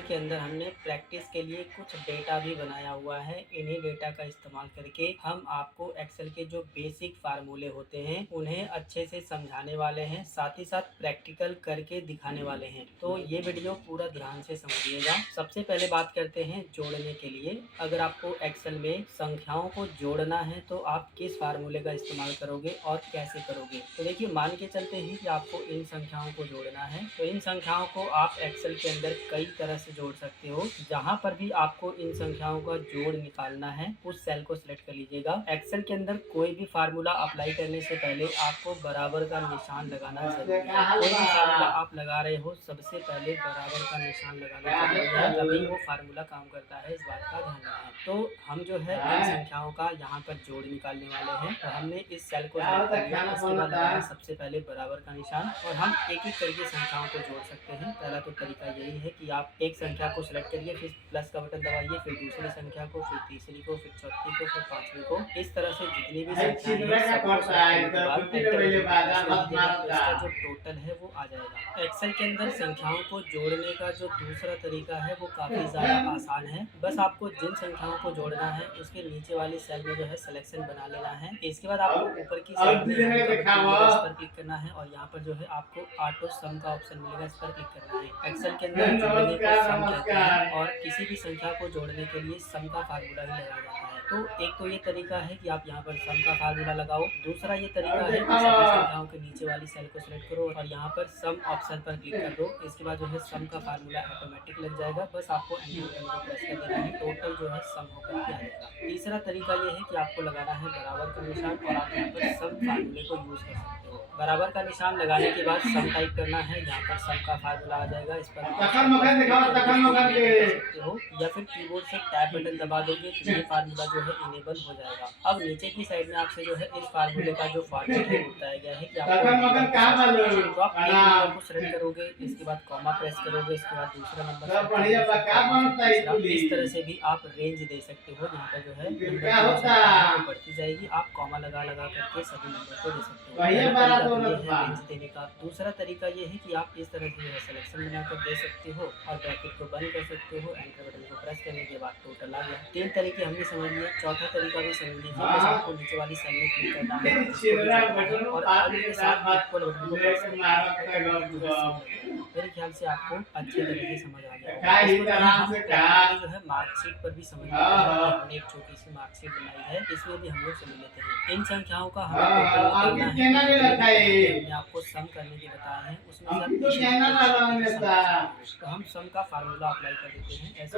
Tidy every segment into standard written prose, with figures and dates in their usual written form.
के अंदर हमने प्रैक्टिस के लिए कुछ डेटा भी बनाया हुआ है। इन्हीं डेटा का इस्तेमाल करके हम आपको एक्सेल के जो बेसिक फार्मूले होते हैं उन्हें अच्छे से समझाने वाले हैं, साथ ही साथ प्रैक्टिकल करके दिखाने वाले हैं। तो ये वीडियो पूरा ध्यान से समझिएगा। सबसे पहले बात करते हैं जोड़ने के लिए। अगर आपको एक्सेल में संख्याओं को जोड़ना है तो आप किस फार्मूले का इस्तेमाल करोगे और कैसे करोगे। तो देखिए, मान के चलते ही कि आपको इन संख्याओं को जोड़ना है, तो इन संख्याओं को आप एक्सेल के अंदर कई तरह से जोड़ सकते हो। जहां पर भी आपको इन संख्याओं का जोड़ निकालना है उस सेल को सिलेक्ट कर लीजिएगा। एक्सेल के अंदर कोई भी फार्मूला अप्लाई करने से पहले आपको बराबर का निशान लगाना जरूरी है। कोई भी फार्मूला आप लगा रहे हो, सबसे पहले बराबर का निशान लगाना जरूरी है, तभी वो फार्मूला काम करता है। इस बात का ध्यान रखें। तो हम जो है इन संख्याओं का यहाँ पर जोड़ निकालने वाले हैं। तो हमने इस सेल को सिलेक्ट कर लिया, इसके बाद लगाया सबसे पहले बराबर का निशान, और हम एक एक करके संख्याओं को जोड़ सकते हैं। पहला तो तरीका यही है कि आप एक संख्या को सिलेक्ट करिए, फिर प्लस का बटन दबाइए, फिर दूसरी संख्या को, फिर तीसरी को, फिर चौथी को, फिर पांचवी को। इस तरह से जितनी भी संख्याएं हैं सबको सिलेक्ट करने के बाद इसका जो टोटल है वो आ जाएगा। एक्सेल के अंदर संख्याओं को जोड़ने का जो दूसरा तरीका है वो काफी ज्यादा आसान है। बस आपको जिन संख्याओं को जोड़ना है उसके नीचे वाली सेल में जो है सिलेक्शन बना लेना है। इसके बाद आपको ऊपर की सेल में इस पर क्लिक करना है और यहाँ पर जो है आपको ऑटो सम का ऑप्शन मिलेगा, इस पर क्लिक करना है। एक्सेल के अंदर जोड़ने को सम कहते हैं और किसी भी संख्या को जोड़ने के लिए सम का फार्मूला ही लगाया जाता है। तो एक तो ये तरीका है कि आप यहाँ पर सम का फार्मूला लगाओ। दूसरा ये तरीका है कि सभी संख्याओं के नीचे वाली सेल को सिलेक्ट करो और यहाँ पर सम ऑप्शन पर क्लिक कर दो। इसके बाद जो है सम का फार्मूला ऑटोमेटिक लग जाएगा। बस आपको एंटर बटन को प्रेस कर देना है, टोटल जो है सम होकर के आ जाएगा। तीसरा तरीका ये है कि आपको लगाना है बराबर का निशान और आप यहाँ पर सम फार्मूले को यूज कर सकते हो। बराबर का निशान लगाने के बाद सम टाइप करना है, यहाँ पर सम का फार्मूला आ जाएगा। इस पर हो या फिर कीबोर्ड से टैब बटन दबा दोगे तो ये फार्मूला जो है इनेबल हो जाएगा। अब नीचे की साइड में आपसे जो है इस फार्मूले का जो फॉर्मेट है बताया गया है कि आपको तो आप एक नंबर को सिलेक्ट करोगे, इसके बाद कॉमा प्रेस करोगे, इसके बाद दूसरा नंबर, इस तरह से भी आप रेंज दे सकते हो। यहाँ पर जो है बढ़ती जाएगी, आप कॉमा लगा लगा करके सभी नंबर को दे सकते हो। रेंज देने का दूसरा तरीका ये है कि आप इस तरह से सिलेक्शन बनाकर दे सकते हो और ब्रैकेट को बंद कर सकते हो। एंटर बटन को प्रेस करने के बाद टोटल आ गया। तीन तरीके हमने समझ लिए, चौथा तरीका भी समझ लीजिए। बस आपको नीचे वाली सेल में क्लिक करना है और आगे के साथ इक्वल बटन को प्रेस करना है। मेरे ख्याल से आपको अच्छे तरह से समझ आ गया। जो है मार्कशीट पर भी समझ लेते हैं। हमने एक छोटी सी मार्कशीट बनाई है, इसमें भी हम लोग समझ लेते हैं। इन संख्याओं का हमें हमने आपको सम करने के बताए हैं, उसमें तो हम सम का फार्मूला अप्लाई कर देते हैं। ऐसे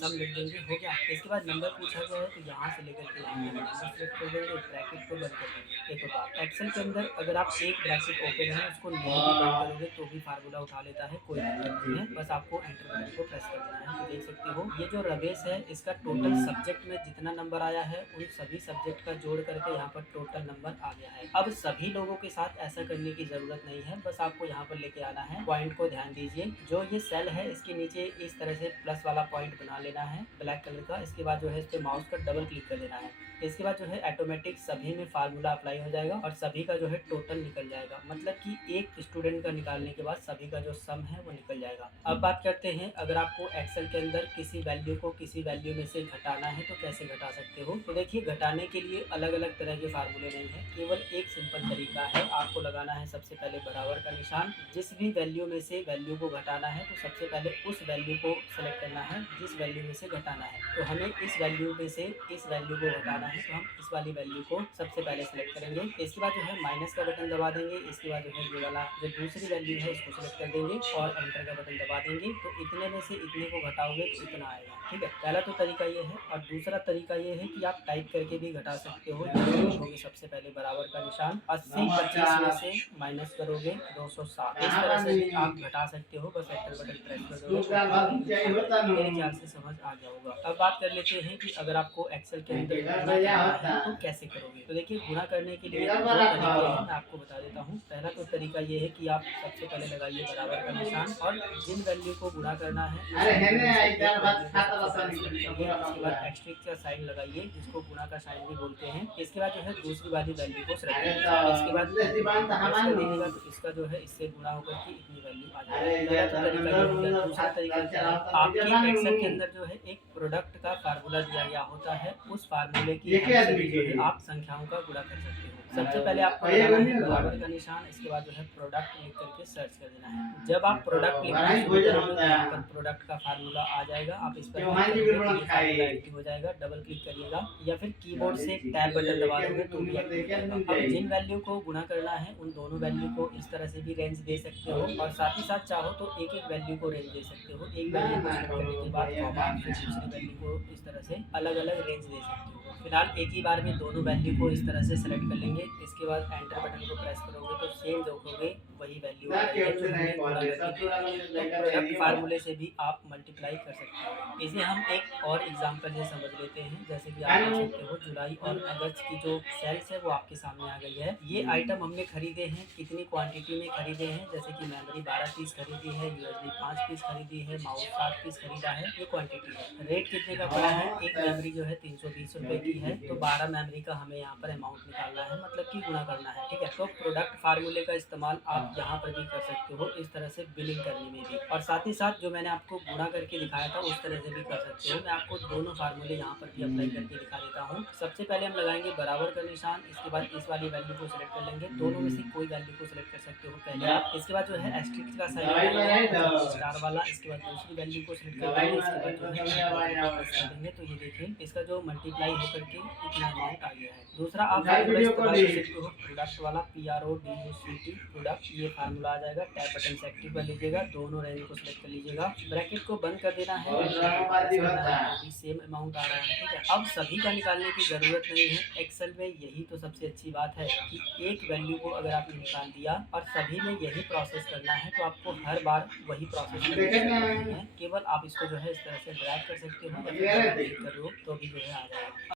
सम लिख देंगे, हो गया। इसके बाद नंबर पूछा गया है तो यहाँ से लेकर के सिलेक्ट कर देंगे, ब्रैकेट को बंद कर देंगे। एक बात, एक्सेल के अंदर अगर आप एक ब्रैकेट ओपन है उसको नहीं भी बंद करोगे तो भी फार्मूला उठा लेता है, कोई दिक्कत नहीं है। बस आपको एंटर बटन को प्रेस कर देना है। तो देख सकते हो ये जो रवेश है इसका टोटल सब्जेक्ट में जितना नंबर आया है उन सभी सब्जेक्ट का जोड़ करके यहाँ पर टोटल नंबर आ गया है। अब सभी लोगों के साथ ऐसा करने की जरूरत नहीं है, बस आपको यहाँ पर लेके आना है। पॉइंट को ध्यान दीजिए, जो ये सेल है इसके नीचे इस तरह से प्लस वाला पॉइंट बना लेना है ब्लैक कलर का। इसके बाद जो है इस पे माउस का डबल क्लिक कर देना है। इसके बाद जो है ऑटोमेटिक सभी में फार्मूला अप्लाई हो जाएगा और सभी का जो है टोटल निकल जाएगा। मतलब कि एक स्टूडेंट का निकालने के बाद सभी का जो सम है वो निकल जाएगा। अब बात करते हैं, अगर आपको एक्सेल के अंदर किसी वैल्यू को किसी वैल्यू में से घटाना है तो कैसे घटा सकते हो। तो देखिए, घटाने के लिए अलग अलग तरह के फार्मूले नहीं है, केवल एक सिंपल तरीका है। आपको लगाना है सबसे पहले बराबर का निशान। जिस भी वैल्यू में से वैल्यू को घटाना है तो सबसे पहले उस वैल्यू को सिलेक्ट करना है जिस वैल्यू में से घटाना है। तो हमें इस वैल्यू में से इस वैल्यू को घटाना है, तो हम इस वाली वैल्यू को सबसे पहले सिलेक्ट करेंगे। इसके बाद जो है माइनस का बटन दबा देंगे। इसके बाद जो है ये वाला जो दूसरी वैल्यू है इसको सिलेक्ट कर देंगे और एंटर का बटन दबा देंगे। तो इतने में से इतने को घटाओगे तो इतना आएगा। ठीक है, पहला तो तरीका ये है। और दूसरा तरीका ये है कि आप टाइप करके भी घटा सकते हो। लिखोगे सबसे पहले बराबर का निशान, 80 25 में से माइनस करोगे 207। इस तरह से भी आप घटा सकते हो। बस एंटर बटन प्रेस कर दोगे। मेरे ख्याल से समझ आ गया होगा। अब बात कर लेते हैं कि अगर आपको एक्सेल के अंदर करना है तो कैसे करोगे। तो देखिए गुणा करने के लिए 2 तरीके हैं, मैं आपको बता देता हूँ। पहला तो तरीका ये है कि आप सबसे पहले लगाइए बराबर का निशान और जिन वैल्यू को गुणा करना है उस वैल्यू में से एक वैल्यू को सबसे पहले सेलेक्ट करिए। इसके बाद एक्स्ट्रिक का साइन लगाइए जिसको गुणा का साइन भी बोलते हैं। इसके बाद जो है दूसरी वाली वैल्यू को सेलेक्ट करिए। इसके बाद प्रेस कर दीजिएगा तो इसका जो है इससे गुणा होकर के इतनी वैल्यू आ जाएगी। पहला तो तरीका ये हो गया। दूसरा तरीका क्या है, आपके एक्सेल के अंदर जो है एक प्रोडक्ट का फार्मूला दिया गया होता है, उस फार्मूले की हेल्प से भी जो है आप संख्याओं का गुणा कर सकते हो। सबसे पहले आपको लगाना है बराबर का निशान, इसके बाद जो है प्रोडक्ट लिख करके सर्च कर देना है। जब आप प्रोडक्ट लिखना शुरू करोगे तो यहाँ पर प्रोडक्ट का फार्मूला आ जाएगा। आप इस पर क्लिक करेंगे तो ये फार्मूला एक्टिव हो जाएगा। डबल क्लिक करिएगा या फिर कीबोर्ड से टैब बटन दबा दोगे तो भी एक्टिव हो जाएगा। अब जिन वैल्यू को गुणा करना है उन दोनों वैल्यू को इस तरह से भी रेंज दे सकते हो और साथ ही साथ चाहो तो एक एक वैल्यू को रेंज दे सकते हो। एक वैल्यू को सेलेक्ट करने के बाद कॉमा फिर दूसरी वैल्यू को इस तरह से अलग अलग रेंज दे सकते हो। फिलहाल एक ही बार में दोनों वैल्यू को इस तरह से सेलेक्ट कर लेंगे। इसके बाद एंटर बटन को प्रेस करोगे तो सेम देखोगे वही वैल्यू प्रोडक्ट फार्मूले से भी आप मल्टीप्लाई कर सकते हो। इसे हम एक और एग्जांपल से समझ लेते हैं। जैसे कि आप देख सकते हो जुलाई और अगस्त की जो सेल्स है वो आपके सामने आ गई है। ये आइटम हमने खरीदे हैं, कितनी क्वांटिटी में खरीदे हैं, जैसे कि मेमोरी 12 पीस खरीदी है, यूएसबी 5 पीस खरीदी है, माउस 7 पीस खरीदा है, ये क्वांटिटी है। रेट कितने का पड़ा है, एक मेमोरी जो है 320 रुपए की है, तो 12 मेमोरी का हमें यहाँ पर अमाउंट निकालना है, मतलब कि गुणा करना है। ठीक है, तो प्रोडक्ट फार्मूले का इस्तेमाल आप यहाँ पर भी कर सकते हो, इस तरह से बिलिंग करने में भी, और साथ ही साथ जो मैंने आपको गुणा करके दिखाया था उस तरह से भी कर सकते हो। मैं आपको दोनों फार्मूले यहाँ पर भी अप्लाई करके दिखा देता हूँ। सबसे पहले हम लगाएंगे बराबर का निशान, इसके बाद इस वाली वैल्यू को सिलेक्ट कर लेंगे। दोनों में से कोई वैल्यू को सिलेक्ट कर सकते हो पहले आप। इसके बाद जो है एस्ट्रिक्स का साइन स्टार वाला, इसके बाद दूसरी वैल्यू को सिलेक्ट कर लेंगे। इसके बाद जो है प्रेस कर देंगे तो ये देखिए इसका जो मल्टीप्लाई होकर के इतना अमाउंट आ गया है। दूसरा आप फार्मूला इस्तेमाल कर सकते हो प्रोडक्ट वाला, PRODUCT प्रोडक्ट, ये फार्मूला आ जाएगा। टैब बटन से एक्टिव कर लीजिएगा, दोनों रेंज को सिलेक्ट कर लीजिएगा, ब्रैकेट को बंद कर देना है, तो सेम अमाउंट आ रहा है। ठीक है, अब सभी का निकालने की जरूरत नहीं है। एक्सेल में यही तो सबसे अच्छी बात है कि एक वैल्यू को अगर आपने निकाल दिया और सभी में यही प्रोसेस करना है तो आपको हर बार वही प्रोसेस करनी है। केवल आप इसको जो है इस तरह से ड्रैग कर सकते हो या फिर क्लिक करो तो भी जो है आ जाएगा।